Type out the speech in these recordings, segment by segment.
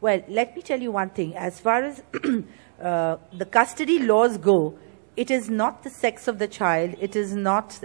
Well, let me tell you one thing. As far as the custody laws go, it is not the sex of the child. It is not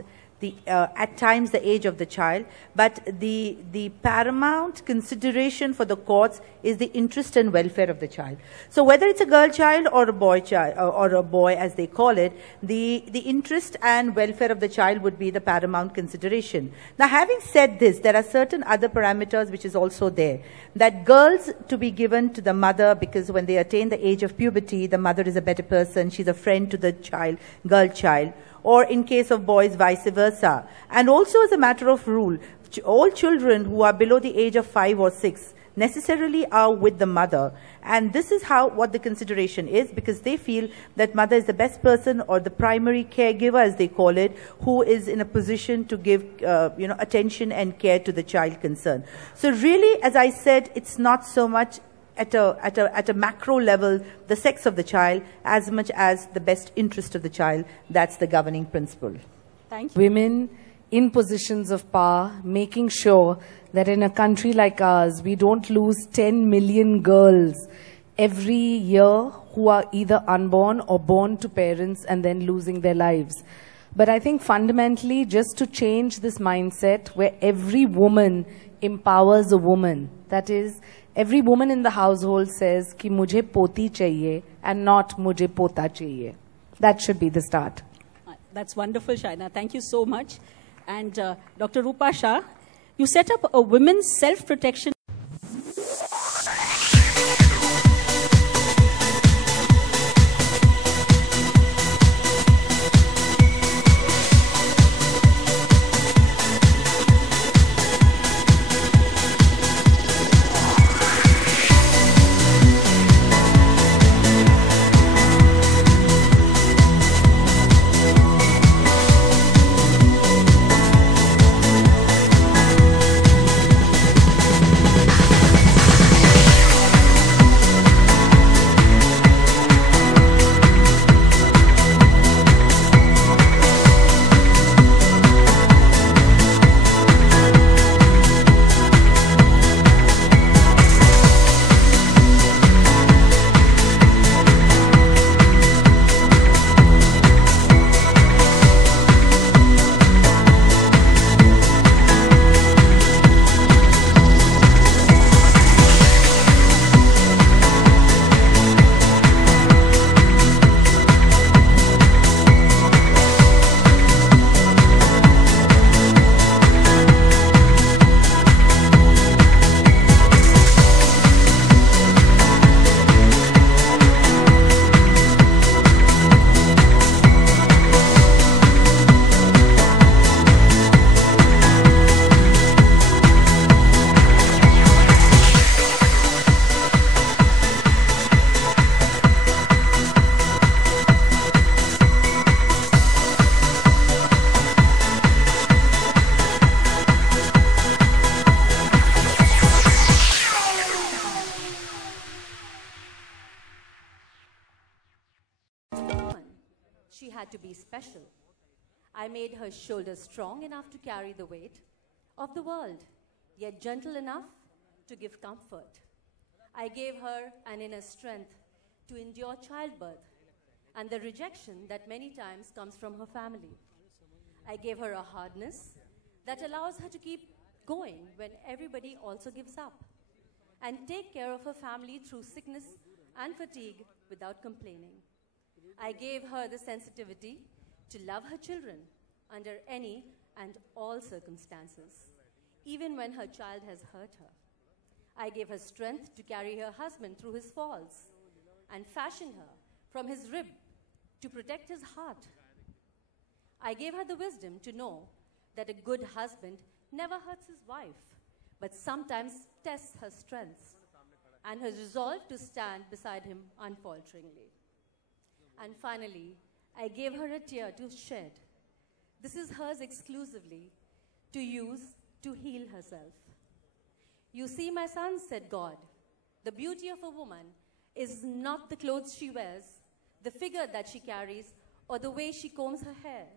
at times the age of the child, but the paramount consideration for the courts is the interest and welfare of the child. So whether it's a girl child or a boy child, or a boy as they call it, the interest and welfare of the child would be the paramount consideration. Now, having said this, there are certain other parameters which is also there. That girls to be given to the mother, because when they attain the age of puberty, the mother is a better person, she's a friend to the child, girl child, or in case of boys, vice versa. And also as a matter of rule, all children who are below the age of 5 or 6 necessarily are with the mother. And this is what the consideration is, because they feel that mother is the best person, or the primary caregiver, as they call it, who is in a position to give attention and care to the child concerned. So really, as I said, it's not so much at a macro level, the sex of the child, as much as the best interest of the child. That's the governing principle. Thank you. Women in positions of power, making sure that in a country like ours, we don't lose 10 million girls every year who are either unborn or born to parents and then losing their lives. But I think fundamentally, just to change this mindset where every woman empowers a woman, that is, every woman in the household says ki mujhe poti chahiye and not mujhe pota chahiye. That should be the start. That's wonderful, Shaina. Thank you so much. And Dr. Rupa Shah, you set up a women's self-protection. She had to be special. I made her shoulders strong enough to carry the weight of the world, yet gentle enough to give comfort. I gave her an inner strength to endure childbirth and the rejection that many times comes from her family. I gave her a hardness that allows her to keep going when everybody also gives up, and take care of her family through sickness and fatigue without complaining. I gave her the sensitivity to love her children under any and all circumstances, even when her child has hurt her. I gave her strength to carry her husband through his falls and fashion her from his rib to protect his heart. I gave her the wisdom to know that a good husband never hurts his wife, but sometimes tests her strengths, and her resolve to stand beside him unfalteringly. And finally, I gave her a tear to shed. This is hers exclusively, to use to heal herself. You see, my son, said God, the beauty of a woman is not the clothes she wears, the figure that she carries, or the way she combs her hair.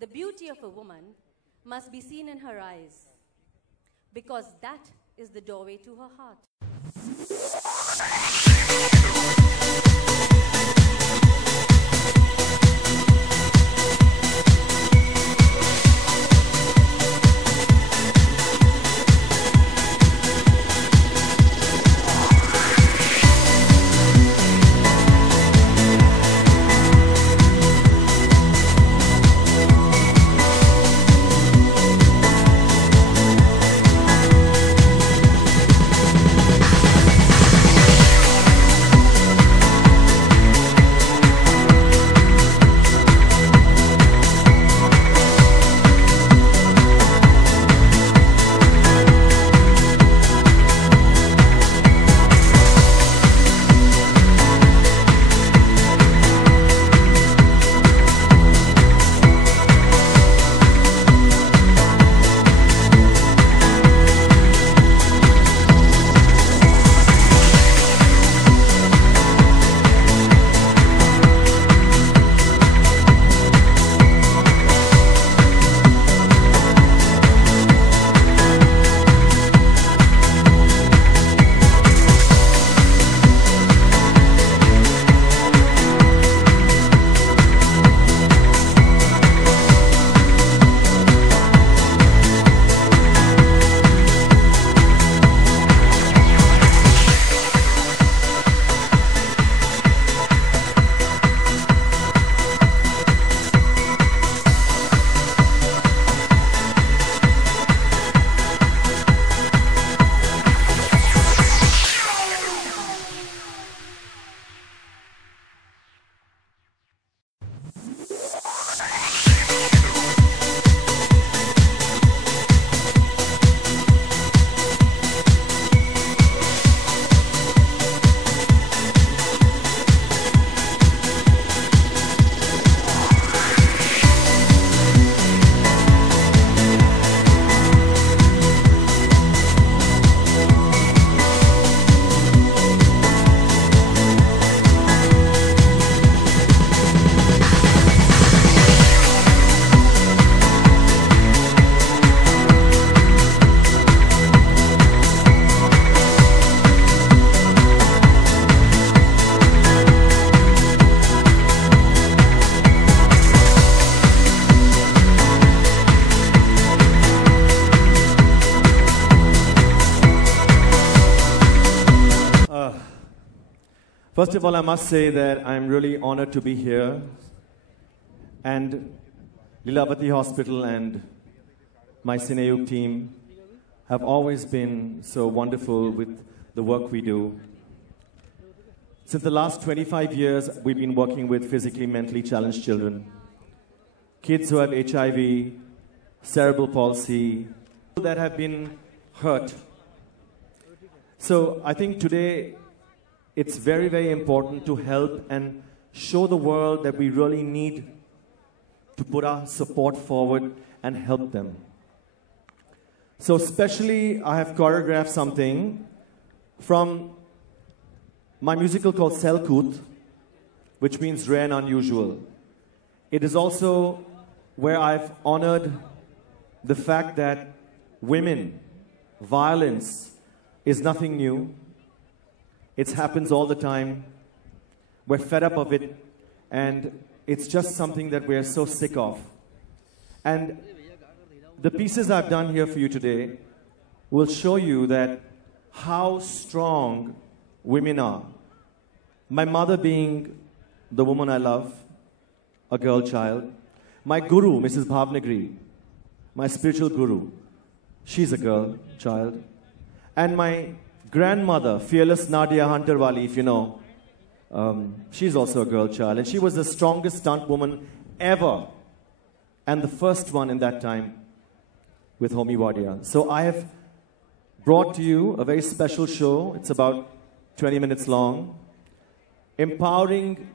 The beauty of a woman must be seen in her eyes, because that is the doorway to her heart. First of all, I must say that I'm really honored to be here. And Lilavati Hospital and my Cineyug team have always been so wonderful with the work we do. Since the last 25 years, we've been working with physically, mentally challenged children, kids who have HIV, cerebral palsy, that have been hurt. So I think today it's very, very important to help and show the world that we really need to put our support forward and help them. So especially, I have choreographed something from my musical called Selkut, which means rare and unusual. It is also where I've honored the fact that women, violence is nothing new. It happens all the time. We're fed up of it, and it's just something that we're so sick of. And the pieces I've done here for you today will show you that how strong women are. My mother being the woman I love, a girl child. My guru, Mrs. Bhavnagri, my spiritual guru, she's a girl child. And my grandmother, fearless Nadia Hunterwali, if you know, she's also a girl child. And she was the strongest stunt woman ever. And the first one in that time with Homi Wadia. So I have brought to you a very special show. It's about 20 minutes long. Empowering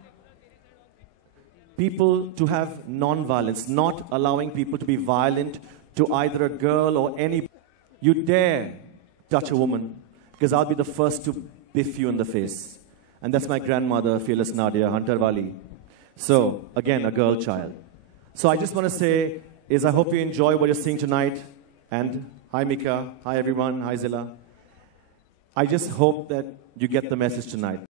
people to have non-violence, not allowing people to be violent to either a girl or any. You dare touch a woman, because I'll be the first to biff you in the face. And that's my grandmother, fearless Nadia Hunterwali. So, again, a girl child. So I just want to say is I hope you enjoy what you're seeing tonight. And hi Mika, hi everyone, hi Zilla. I just hope that you get the message tonight.